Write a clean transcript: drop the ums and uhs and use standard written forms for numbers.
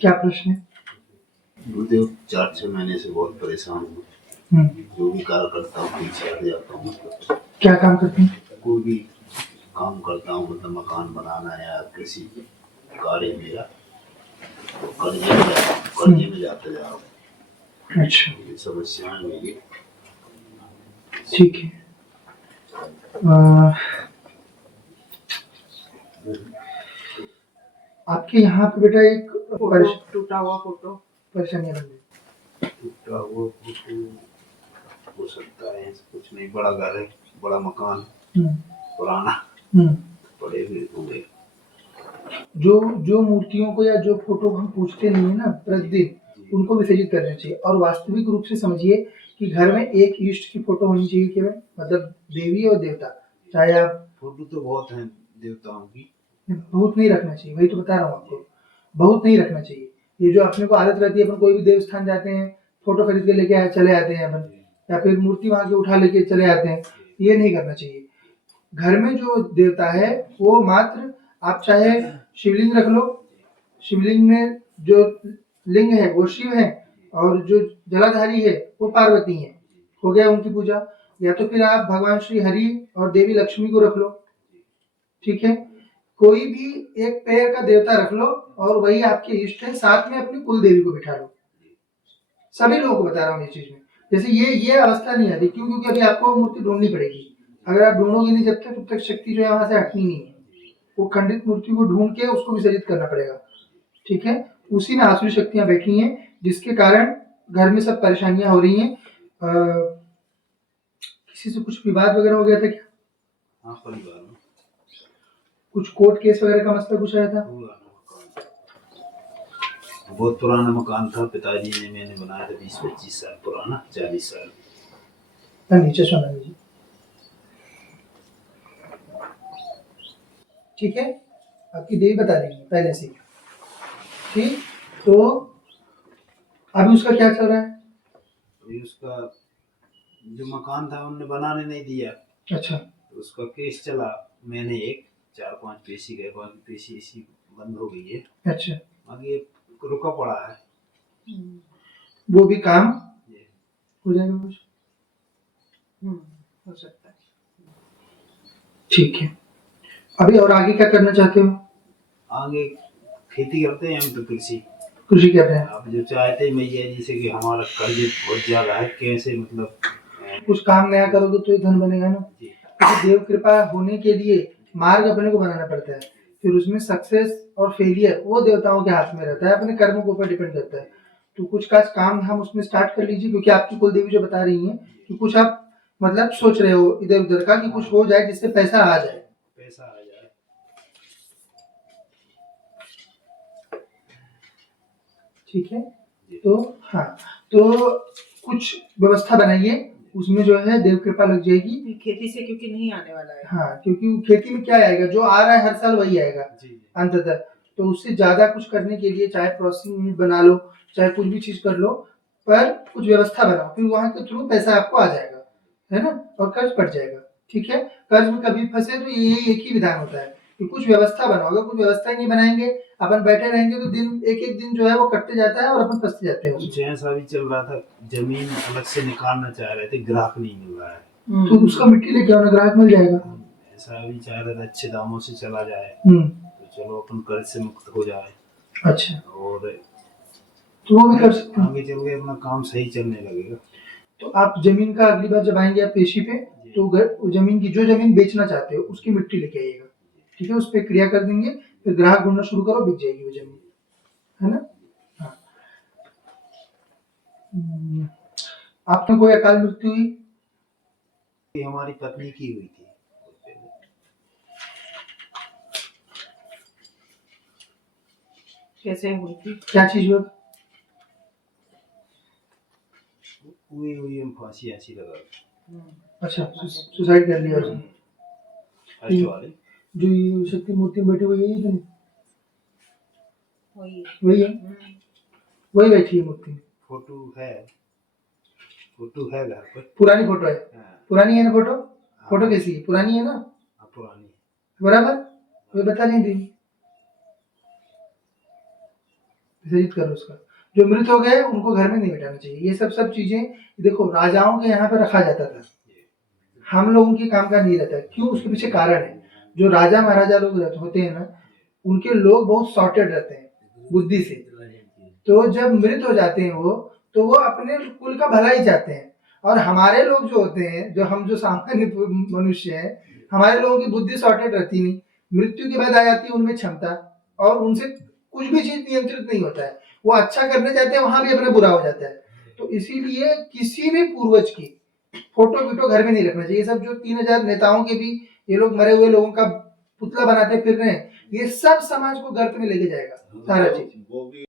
क्या प्रश्न है? गुरुदेव 4-6 महीने से बहुत परेशान हूँ। जो भी कार्य करता हूँ पीछे हट जाता हूँ। मतलब क्या काम करते हैं? कोई भी काम करता हूँ, मतलब मकान बनाना या किसी कार्य मेरा, तो कर्जे में जाते जा रहा हूँ। अच्छा, ये समस्याएं मेरी। ठीक है। आपके यहाँ पे बेटा एक टूटा हुआ फोटो परेशानी बन गई। टूटा हुआ फोटो हो सकता है, कुछ नहीं। बड़ा घर है, बड़ा मकान, पुराना, बड़े हुए। जो मूर्तियों को या जो फोटो हम पूछते नहीं है ना प्रतिदिन, उनको विसर्जित करना चाहिए। और वास्तविक रूप से समझिए कि घर में एक इष्ट की फोटो होनी चाहिए केवल, मतलब देवी और देवता। चाहे आप फोटो तो बहुत हैं देवताओं की, बहुत नहीं रखना चाहिए, वही तो बता रहा हूँ आपको, बहुत नहीं रखना चाहिए। ये जो अपने को आदत रहती है, अपन कोई भी देव स्थान जाते हैं, फोटो खरीद के लेके चले आते हैं अपन, या फिर मूर्ति वहां से उठा लेके चले आते हैं, ये नहीं करना चाहिए। घर में जो देवता है वो मात्र, आप चाहे शिवलिंग रख लो, शिवलिंग में जो लिंग है वो शिव है, और जो जलाधारी है वो पार्वती है, हो गया उनकी पूजा। या तो फिर आप भगवान श्री हरि और देवी लक्ष्मी को रख लो, ठीक है। कोई भी एक पैर का देवता रख लो और वही आपके इष्ट है। साथ में अपनी कुल देवी को बिठा लो। सभी लोगों को बता रहा हूँ ये चीज में। जैसे ये अवस्था नहीं आती, क्यों? क्योंकि अभी आपको मूर्ति ढूंढनी पड़ेगी। अगर आप ढूंढोगे नहीं जब तक शक्ति जो है वहां से हटनी नहीं है। वो खंडित मूर्ति को ढूंढ के उसको विसर्जित करना पड़ेगा, ठीक है। उसी में आसुरी शक्तियां बैठी हैं, जिसके कारण घर में सब परेशानियां हो रही हैं। किसी से कुछ विवाद वगैरह हो गया था क्या? हाँ, परिवार में कुछ कोर्ट केस वगैरह का मसला कुछ आया था? बहुत पुराना मकान था, पिताजी ने मैंने बनाया था 20-25 साल पुराना, 40 साल। नीचे सुना लीजिए, ठीक है। आपकी देवी बता देंगे पहले से, ठीक। तो अभी उसका क्या चल रहा है? अभी उसका जो मकान था उन्होंने बनाने नहीं दिया। अच्छा, तो उसका केस चला। मैंने एक 4-5 पेशी गए, बाकी पेशी इसी बंद हो गई है। अच्छा, आगे रुका पड़ा है। वो भी काम हो जाएगा कुछ? हो सकता है। ठीक है। अभी और आगे क्या करना चाहते हो? आगे खेती करते हैं हम, तो कृषि कर रहे हैं। आप जो चाहते हैं मैया जी से कि हमारा कर्ज बहुत ज्यादा है, कैसे मतलब कुछ काम नया करोगे तो ये धन बनेगा ना। क्योंकि देव कृपा होने के लिए मार्ग अपने को बनाना पड़ता है। फिर उसमें सक्सेस और फेलियर वो देवताओं के हाथ में रहता है, अपने कर्मों के ऊपर डिपेंड करता है। तो कुछ का काम हम उसमें स्टार्ट कर लीजिए, क्योंकि आपकी कुल देवी जो बता रही है कि कुछ आप मतलब सोच रहे हो इधर उधर का कि कुछ हो जाए जिससे पैसा आ जाए। ठीक है। तो हाँ, तो कुछ व्यवस्था बनाइए, उसमें जो है देव कृपा लग जाएगी। खेती से क्योंकि नहीं आने वाला है। हाँ, क्योंकि खेती में क्या आएगा, जो आ रहा है हर साल वही आएगा अंततः। तो उससे ज्यादा कुछ करने के लिए चाहे प्रोसेसिंग यूनिट बना लो, चाहे कुछ भी चीज कर लो, पर कुछ व्यवस्था बनाओ, फिर वहां के थ्रू पैसा आपको आ जाएगा, है ना। और कर्ज पड़ जाएगा, ठीक है। कर्ज में कभी फंसे तो ये एक ही विधान होता है कि कुछ व्यवस्था बनाओ। अगर कुछ व्यवस्था ही नहीं बनाएंगे, अपन बैठे रहेंगे तो दिन एक एक दिन जो है वो कटते जाता है और अपन फंसते जाते हैं। कुछ ऐसा भी चल रहा था, जमीन अलग से निकालना चाह रहे थे, ग्राहक नहीं मिल रहा है। तो उसका मिट्टी लेके आओ ना, ग्राहक मिल जाएगा। ऐसा भी चाह रहे थे अच्छे दामों से चला जाए, तो चलो अपन कर्ज से मुक्त हो जाए। अच्छा, और तो वो भी कर सकते हैं। आगे चल के अपना काम सही चलने लगेगा। तो आप जमीन का अगली बार जब आएंगे आप पेशी पे, तो जमीन की जो जमीन बेचना चाहते हो उसकी मिट्टी लेके आइएगा, ठीक है। उस पर क्रिया कर देंगे, फिर ग्राहक ढूंढना शुरू करो, बिक जाएगी वो जमीन, है ना। हाँ। आपने कोई अकाल मृत्यु हुई? हमारी पत्नी की हुई थी। कैसे हुई थी? क्या चीज हुआ? हुई हम फांसी ऐसी लगा। अच्छा, सुसाइड कर लिया उसने। जो ये शक्ति मूर्ति में बैठे हुए यही तो वही है, वही बैठी है मूर्ति। फोटो है घर पर। पुरानी फोटो है। पुरानी है ना फोटो? फोटो कैसी है? पुरानी है ना? पुरानी बराबर, वो बता नहीं दी। विसर्जित करो उसका। जो मृत हो गए उनको घर में नहीं बिठाना चाहिए। ये सब चीजें देखो राजाओं के यहाँ पे रखा जाता था, हम लोगों के काम का नहीं रहता है। क्यों? उसके पीछे कारण है। जो राजा महाराजा लोग होते हैं ना, उनके लोग बहुत सॉर्टेड रहते हैं बुद्धि से। तो जब मृत हो जाते हैं वो, तो वो अपने कुल का भला ही चाहते हैं। और हमारे लोग जो होते हैं, जो सामान्य मनुष्य हैं, हमारे लोगों की बुद्धि सॉर्टेड रहती नहीं। मृत्यु के बाद आ जाती है उनमें क्षमता, और उनसे कुछ भी चीज नियंत्रित नहीं होता है। वो अच्छा करने जाते हैं, वहां भी अपना बुरा हो जाता है। तो इसीलिए किसी भी पूर्वज की फोटो वीटो घर में नहीं रखना चाहिए। सब जो 3000 नेताओं के भी ये लोग मरे हुए लोगों का पुतला बनाते फिर रहे हैं, ये सब समाज को गर्त में लेके जाएगा सारा चीज।